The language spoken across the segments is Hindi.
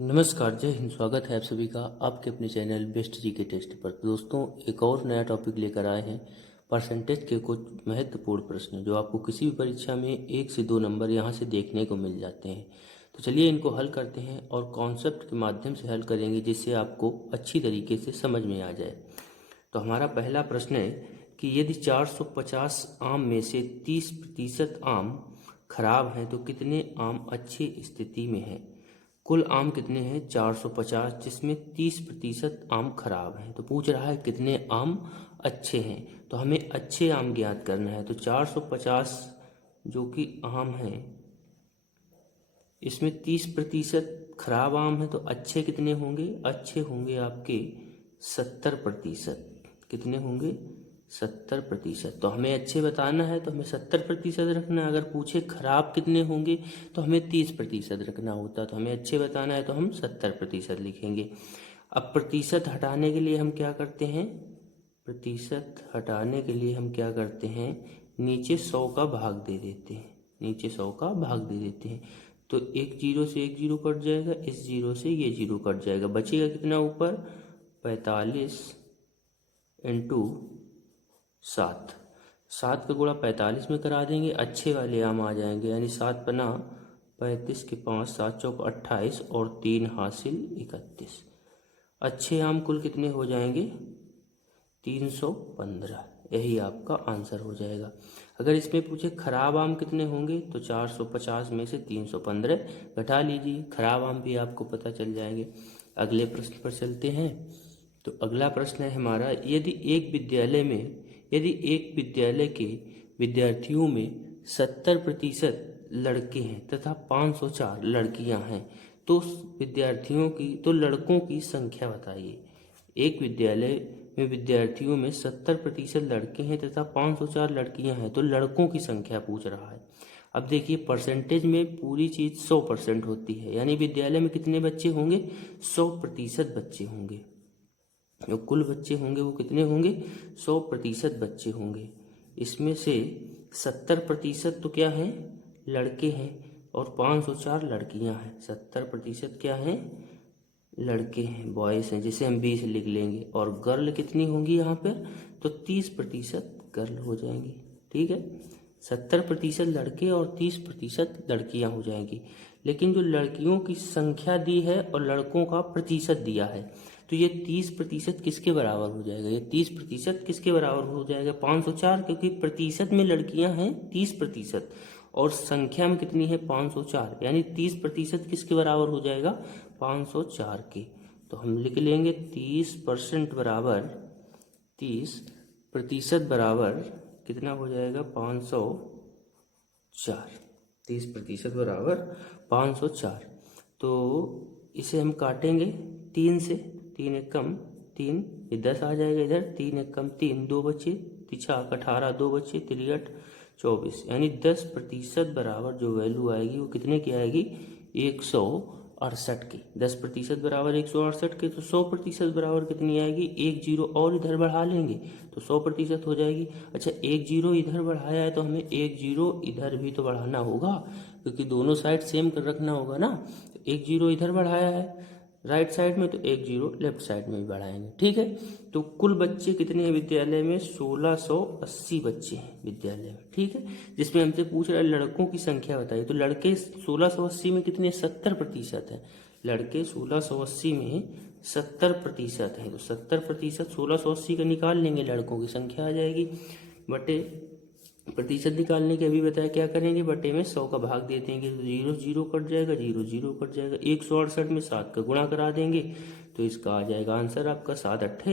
नमस्कार, जय हिंद। स्वागत है आप सभी का आपके अपने चैनल बेस्ट जी के टेस्ट पर। दोस्तों, एक और नया टॉपिक लेकर आए हैं। परसेंटेज के कुछ महत्वपूर्ण प्रश्न जो आपको किसी भी परीक्षा में 1 से 2 नंबर यहाँ से देखने को मिल जाते हैं। तो चलिए इनको हल करते हैं और कॉन्सेप्ट के माध्यम से हल करेंगे, जिससे आपको अच्छी तरीके से समझ में आ जाए। तो हमारा पहला प्रश्न है कि यदि 450 आम में से 30% आम खराब हैं तो कितने आम अच्छी स्थिति में हैं। कुल आम कितने हैं? 450, जिसमें 30% आम खराब हैं। तो पूछ रहा है कितने आम अच्छे हैं। तो हमें अच्छे आम ज्ञात करना है। तो 450 जो कि आम हैं, इसमें 30% खराब आम है, तो अच्छे कितने होंगे? अच्छे होंगे आपके 70%। कितने होंगे? 70%। तो हमें अच्छे बताना है तो हमें 70% रखना है। अगर पूछे खराब कितने होंगे तो हमें 30% रखना होता। तो हमें अच्छे बताना है तो हम 70% लिखेंगे। अब प्रतिशत हटाने के लिए हम क्या करते हैं? प्रतिशत हटाने के लिए हम क्या करते हैं? नीचे 100 का भाग दे देते हैं। नीचे 100 का भाग दे देते हैं। तो एक जीरो से एक जीरो कट जाएगा, इस जीरो से ये जीरो कट जाएगा, बचेगा कितना ऊपर? 45 इंटू 7। 7 का गुणा 45 में करा देंगे, अच्छे वाले आम आ जाएंगे। यानी 7 पना 35 के 5, 7 चौक 28 और 3 हासिल 31। अच्छे आम कुल कितने हो जाएंगे? 315। यही आपका आंसर हो जाएगा। अगर इसमें पूछे खराब आम कितने होंगे तो 450 में से 315 घटा लीजिए, खराब आम भी आपको पता चल जाएंगे। अगले प्रश्न पर चलते हैं। तो अगला प्रश्न है हमारा, यदि एक विद्यालय के विद्यार्थियों में 70% लड़के हैं तथा 504 लड़कियां हैं, तो लड़कों की संख्या बताइए। एक विद्यालय में विद्यार्थियों में 70% लड़के हैं तथा 504 लड़कियां हैं, तो लड़कों की संख्या पूछ रहा है। अब देखिए, परसेंटेज में पूरी चीज 100% होती है। यानी विद्यालय में कितने बच्चे होंगे? 100% बच्चे होंगे। जो कुल बच्चे होंगे वो कितने होंगे? 100% बच्चे होंगे। इसमें से 70% तो क्या है? लड़के हैं और 504 लड़कियां हैं। 70% क्या हैं? लड़के हैं, बॉयज हैं, जिसे हम 20 लिख लेंगे। और गर्ल कितनी होंगी यहाँ पे? तो 30% गर्ल हो जाएंगी। ठीक है, 70% लड़के और 30% लड़कियां हो जाएंगी। लेकिन जो लड़कियों की संख्या दी है और लड़कों का प्रतिशत दिया है, तो ये 30% किसके बराबर हो जाएगा? ये 30% किसके बराबर हो जाएगा? 504, क्योंकि प्रतिशत में लड़कियां हैं 30% और संख्या में कितनी है? 504। यानी 30% किसके बराबर हो जाएगा? 504 के। तो हम लिख लेंगे 30% बराबर 30% बराबर कितना हो जाएगा? 504। 30% बराबर 504। तो इसे हम काटेंगे 3 से। 3 एक कम 3, ये 10 आ जाएगा इधर। 3 एक कम 3, 2 बचे, तिछाक 18, 2 बचे, तिरसठ 24। यानी 10% बराबर जो वैल्यू आएगी वो कितने की आएगी? 168 की। 10% बराबर 168 के। तो 100% बराबर कितनी आएगी? एक जीरो और इधर बढ़ा लेंगे तो 100% हो जाएगी। अच्छा, एक जीरो इधर बढ़ाया है तो हमें एक जीरो इधर भी तो बढ़ाना होगा, क्योंकि दोनों साइड सेम कर रखना होगा ना। तो एक जीरो इधर बढ़ाया है राइट साइड में, तो एक जीरो लेफ्ट साइड में भी बढ़ाएंगे। ठीक है, तो कुल बच्चे कितने हैं विद्यालय में? 1680 बच्चे हैं विद्यालय में। ठीक है, जिसमें हमसे पूछ रहा है लड़कों की संख्या बताइए। तो लड़के 1680 में कितने? 70% है। लड़के 1680 में 70% है। तो 70% 1680 का निकाल लेंगे, लड़कों की संख्या आ जाएगी। बटे प्रतिशत निकालने के अभी बताया क्या करेंगे? बटे में 100 का भाग दे देंगे, तो जीरो जीरो कट जाएगा, जीरो जीरो कट जाएगा। 168 में 7 का गुणा करा देंगे तो इसका आ जाएगा आंसर आपका 7 अट्ठे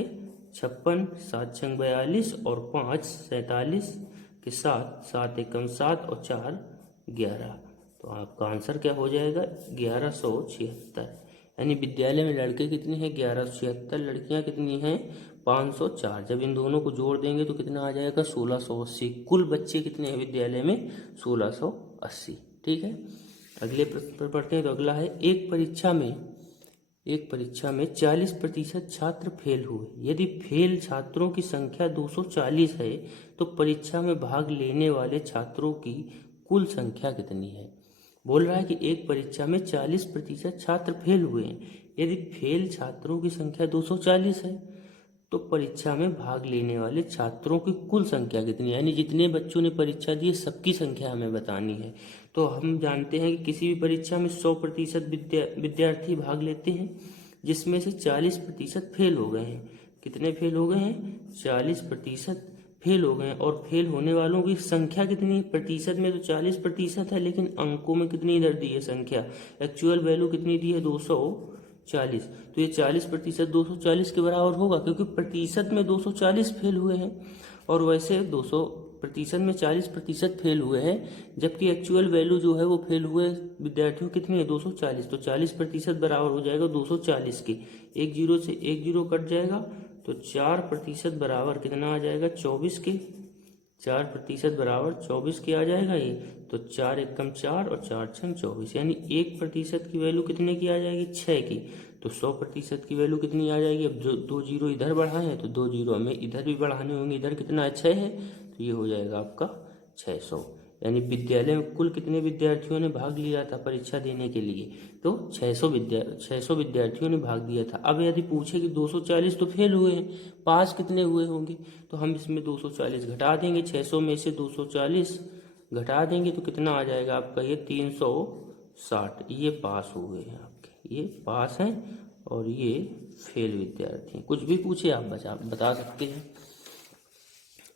56, 7 छंग 42 और 5 47 के साथ 7 एकम 7 और 4 11। तो आपका आंसर क्या हो जाएगा? 1176। यानी विद्यालय में लड़के कितने हैं? 1176। लड़कियां कितनी हैं? 504। जब इन दोनों को जोड़ देंगे तो कितना आ जाएगा? 1680। कुल बच्चे कितने हैं विद्यालय में? 1680। ठीक है, अगले प्रश्न पर पढ़ते हैं। तो अगला है, एक परीक्षा में 40% छात्र फेल हुए। यदि फेल छात्रों की संख्या 240 है तो परीक्षा में भाग लेने वाले छात्रों की कुल संख्या कितनी है? बोल रहा है कि एक परीक्षा में 40% छात्र फेल हुए हैं। यदि फेल छात्रों की संख्या 240 है तो परीक्षा में भाग लेने वाले छात्रों की कुल संख्या कितनी है, यानी जितने बच्चों ने परीक्षा दी सबकी संख्या हमें बतानी है। तो हम जानते हैं कि किसी भी परीक्षा में 100% विद्यार्थी भाग लेते हैं, जिसमें से 40% फेल हो गए हैं। कितने फेल हो गए हैं? 40% फेल हो गए हैं। और फेल होने वालों की संख्या कितनी? प्रतिशत में तो 40% है, लेकिन अंकों में कितनी इधर दी है संख्या, एक्चुअल वैल्यू कितनी दी है? 240। तो ये 40% 240 के बराबर होगा, क्योंकि प्रतिशत में 240 फेल हुए हैं और वैसे 200% में 40% फेल हुए हैं, जबकि एक्चुअल वैल्यू जो है वो फेल हुए विद्यार्थियों कितनी है? 240। तो 40% बराबर हो जाएगा 240 के। एक जीरो से एक जीरो कट जाएगा, तो 4% बराबर कितना आ जाएगा? 24 के। 4% बराबर 24 के आ जाएगा ये। तो 4 एकम 4 और 4 छम 24, यानी 1% की वैल्यू कितने की आ जाएगी? 6 की। तो 100% की वैल्यू कितनी आ जाएगी? अब जो 2 जीरो इधर बढ़ाए हैं तो 2 जीरो हमें इधर भी बढ़ाने होंगे। इधर कितना है? 6 है, तो ये हो जाएगा आपका 600। यानी विद्यालय में कुल कितने विद्यार्थियों ने भाग लिया था परीक्षा देने के लिए? तो 600 विद्यार्थियों ने भाग दिया था। अब यदि पूछे कि 240 तो फेल हुए हैं, पास कितने हुए होंगे? तो हम इसमें 240 घटा देंगे, 600 में से 240 घटा देंगे तो कितना आ जाएगा आपका? ये 360। ये पास हुए हैं आपके, ये पास हैं और ये फेल विद्यार्थी हैं। कुछ भी पूछे आप बता सकते हैं।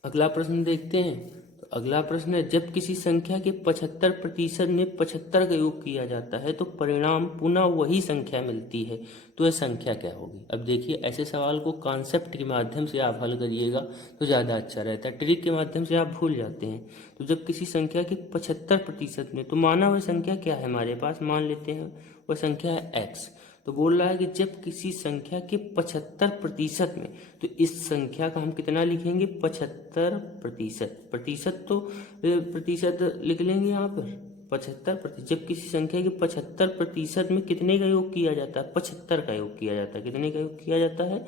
अगला प्रश्न देखते हैं। तो अगला प्रश्न है, जब किसी संख्या के 75% में 75 का योग किया जाता है तो परिणाम पुनः वही संख्या मिलती है, तो यह संख्या क्या होगी? अब देखिए, ऐसे सवाल को कॉन्सेप्ट के माध्यम से आप हल करिएगा तो ज़्यादा अच्छा रहता है, ट्रिक के माध्यम से आप भूल जाते हैं। तो जब किसी संख्या के 75% में, तो माना वह संख्या क्या है हमारे पास, मान लेते हैं वह संख्या है x। तो बोल रहा है कि जब किसी संख्या के 75% में, तो इस संख्या का हम कितना लिखेंगे? 75%। प्रतिशत तो प्रतिशत लिख लेंगे यहाँ पर 75%। जब किसी संख्या के 75% में कितने का योग किया जाता है? 75 का योग किया जाता है। कितने का योग किया जाता है?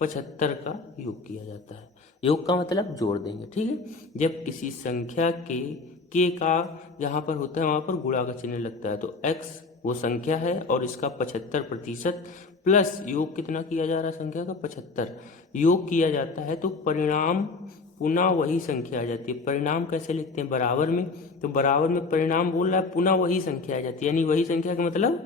75 का योग किया जाता है। योग का मतलब जोड़ देंगे, ठीक है। जब किसी संख्या के का जहाँ पर होता है वहाँ पर गुणा का चिन्ह लगता है, तो x वो संख्या है और इसका 75% प्लस योग कितना किया जा रहा है? संख्या का 75 योग किया जाता है, तो परिणाम पुनः वही संख्या आ जाती है। परिणाम कैसे लिखते हैं? बराबर में। तो बराबर में परिणाम बोल रहा है पुनः वही संख्या आ जाती है, यानी वही संख्या का मतलब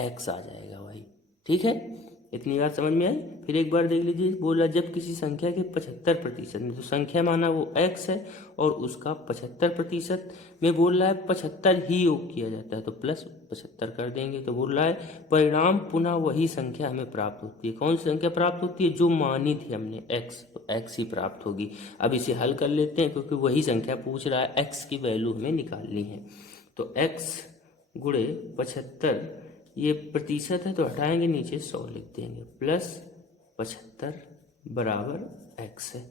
x आ जाएगा वही, ठीक है। इतनी बात समझ में आई? फिर एक बार देख लीजिए, बोला जब किसी संख्या के 75% में, तो संख्या माना वो x है और उसका 75% में बोल रहा है 75 ही योग किया जाता है, तो प्लस 75 कर देंगे। तो बोल रहा है परिणाम पुनः वही संख्या हमें प्राप्त होती है। कौन सी संख्या प्राप्त होती है? जो मानी थी हमने x, तो x ही प्राप्त होगी। अब इसे हल कर लेते हैं, क्योंकि वही संख्या पूछ रहा है, x की वैल्यू हमें निकालनी है। तो x गुणे 75, ये प्रतिशत है तो हटाएंगे, नीचे 100 लिख देंगे, प्लस 75 बराबर x है।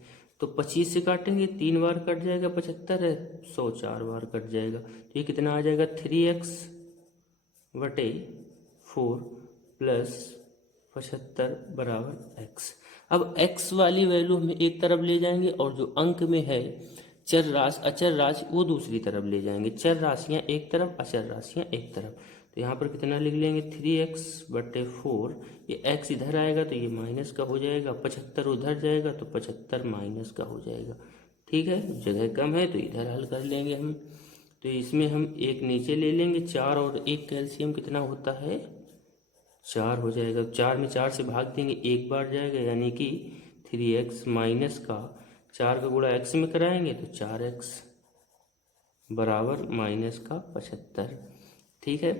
तो 25 से काटेंगे, 3 बार कट जाएगा, 75 है, 100 4 बार कट जाएगा, तो ये कितना आ जाएगा? 3x बटे 4 प्लस 75 बराबर x। अब x वाली वैल्यू हम एक तरफ ले जाएंगे और जो अंक में है चर राशि अचर राशि वो दूसरी तरफ ले जाएंगे। चर राशियाँ एक तरफ, अचर राशियाँ एक तरफ। तो यहाँ पर कितना लिख लेंगे? 3x बटे 4, ये x इधर आएगा तो ये माइनस का हो जाएगा, 75 उधर जाएगा तो 75 माइनस का हो जाएगा, ठीक है। जगह कम है तो इधर हल कर लेंगे हम। तो इसमें हम एक नीचे ले लेंगे, 4 और 1 कैल्शियम कितना होता है? 4 हो जाएगा। 4 में 4 से भाग देंगे, एक बार जाएगा, यानी कि 3x माइनस का 4 का गुणा x में कराएंगे तो 4x बराबर माइनस का 75, ठीक है।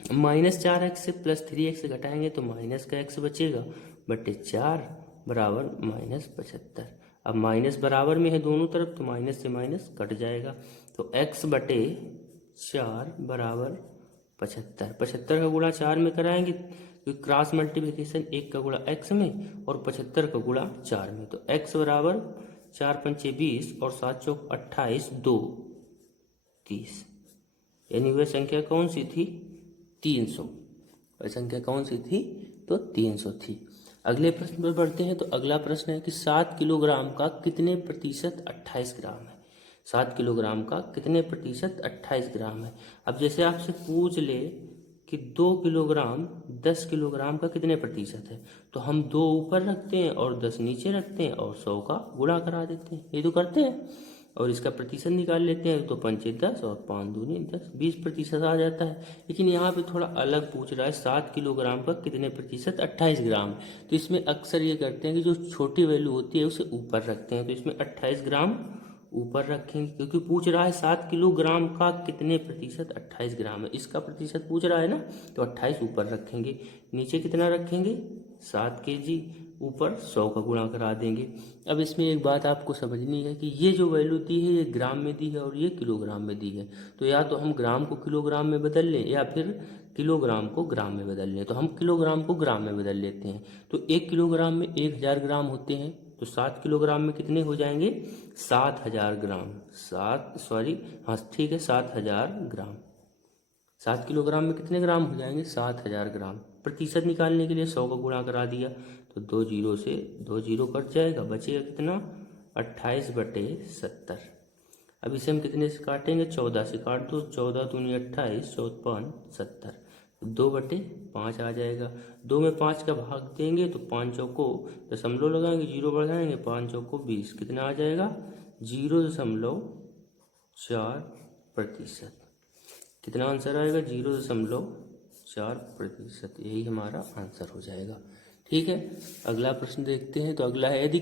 -4x से प्लस 3x घटाएंगे तो माइनस का x बचेगा, बटे 4 बराबर -75। अब माइनस बराबर में है दोनों तरफ, तो माइनस से माइनस कट जाएगा, तो x बटे 4 बराबर 75। 75 का गुणा 4 में कराएंगे, तो क्रॉस मल्टीप्लिकेशन 1 का गुणा x में और 75 का गुणा 4 में, तो x बराबर 4 पंचे 20 और 7 चौक 28, 2 30, यानी वह संख्या कौन सी थी? 300। वह संख्या कौन सी थी? तो 300 थी। अगले प्रश्न पर बढ़ते हैं। तो अगला प्रश्न है कि 7 किलोग्राम का कितने प्रतिशत 28 ग्राम है? 7 किलोग्राम का कितने प्रतिशत 28 ग्राम है। अब जैसे आपसे पूछ ले कि 2 किलोग्राम 10 किलोग्राम का कितने प्रतिशत है, तो हम 2 ऊपर रखते हैं और 10 नीचे रखते हैं और 100 का गुणा करा देते हैं, ये तो करते हैं, और इसका प्रतिशत निकाल लेते हैं। तो 5 10 और 5 दूनी 10, 20% आ जाता है। लेकिन यहाँ पे थोड़ा अलग पूछ रहा है, 7 किलोग्राम का कितने प्रतिशत 28 ग्राम। तो इसमें अक्सर ये करते हैं कि जो छोटी वैल्यू होती है उसे ऊपर रखते हैं, तो इसमें 28 ग्राम ऊपर रखेंगे, क्योंकि पूछ रहा है 7 किलोग्राम का कितने प्रतिशत 28 ग्राम है, इसका प्रतिशत पूछ रहा है ना, तो 28 ऊपर रखेंगे। नीचे कितना रखेंगे 7 kg, ऊपर 100 का गुणा करा देंगे। अब इसमें एक बात आपको समझनी है कि ये जो वैल्यू दी है ये ग्राम में दी है और ये किलोग्राम में दी है, तो या तो हम ग्राम को किलोग्राम में बदल लें या फिर किलोग्राम को ग्राम में बदल लें। तो हम किलोग्राम को ग्राम में बदल लेते हैं। तो 1 किलोग्राम में 1000 ग्राम होते हैं, तो 7 किलोग्राम में कितने हो जाएंगे 7000 ग्राम। 7000 ग्राम। 7 किलोग्राम में कितने ग्राम हो जाएंगे 7000 ग्राम। प्रतिशत निकालने के लिए 100 का गुणा करा दिया, तो 2 जीरो से 2 जीरो कट जाएगा, बचेगा कितना 28/70। अब इसे हम कितने से काटेंगे 14 से काट दो, 14 दूनी 28, 14 70, 2/5 आ जाएगा। 2 में 5 का भाग देंगे तो 5 चौको दशमलव लगाएंगे, 0 बढ़ाएंगे, 5 चौको 20, कितना आ जाएगा 0.4%। कितना आंसर आएगा 0.4%, यही हमारा आंसर हो जाएगा। ठीक है, अगला प्रश्न देखते हैं। तो अगला है, यदि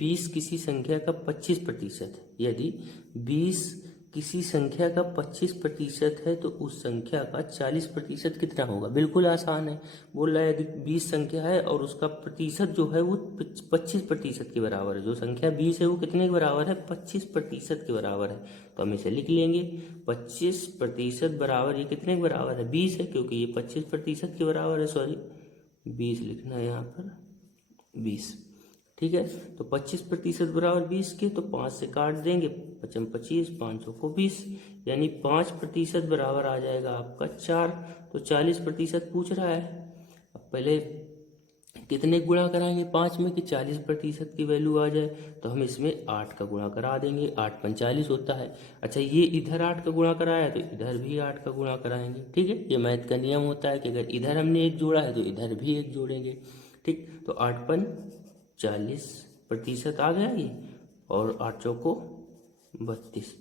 20 किसी संख्या का 25%, यदि 20 किसी संख्या का 25% है तो उस संख्या का 40% कितना होगा। बिल्कुल आसान है, बोल रहा है यदि 20 संख्या है और उसका प्रतिशत जो है वो 25% के बराबर है। जो संख्या 20 है वो कितने के बराबर है 25% के बराबर है, तो हम इसे लिख लेंगे 25% बराबर, ये कितने के बराबर है 20 है, क्योंकि ये 25% के बराबर है, सॉरी 20 लिखना है यहाँ पर 20। ठीक है, तो 25% बराबर 20 के, तो 5 से काट देंगे, 25 25, 5 को 20, यानी 5% बराबर आ जाएगा आपका 4। तो 40% पूछ रहा है। अब पहले कितने गुणा कराएंगे 5 में कि 40% की वैल्यू आ जाए, तो हम इसमें 8 का गुणा करा देंगे, 8 45 होता है। अच्छा, ये इधर 8 का गुणा कराया तो इधर भी 8 का गुणा कराएंगे। ठीक है, ये मैथ का नियम होता है कि अगर इधर हमने 1 जोड़ा है तो इधर भी 1 जोड़ेंगे। ठीक, तो 8 40% आ गया ये, और 8 चौको 32।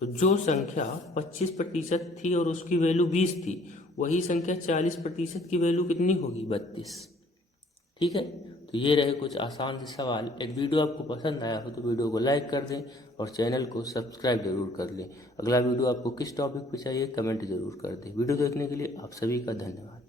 तो जो संख्या 25% थी और उसकी वैल्यू 20 थी, वही संख्या 40% की वैल्यू कितनी होगी 32। ठीक है, तो ये रहे कुछ आसान से सवाल। एक वीडियो आपको पसंद आया हो तो वीडियो को लाइक कर दें और चैनल को सब्सक्राइब जरूर कर लें। अगला वीडियो आपको किस टॉपिक पर चाहिए कमेंट जरूर कर दें। वीडियो देखने के लिए आप सभी का धन्यवाद।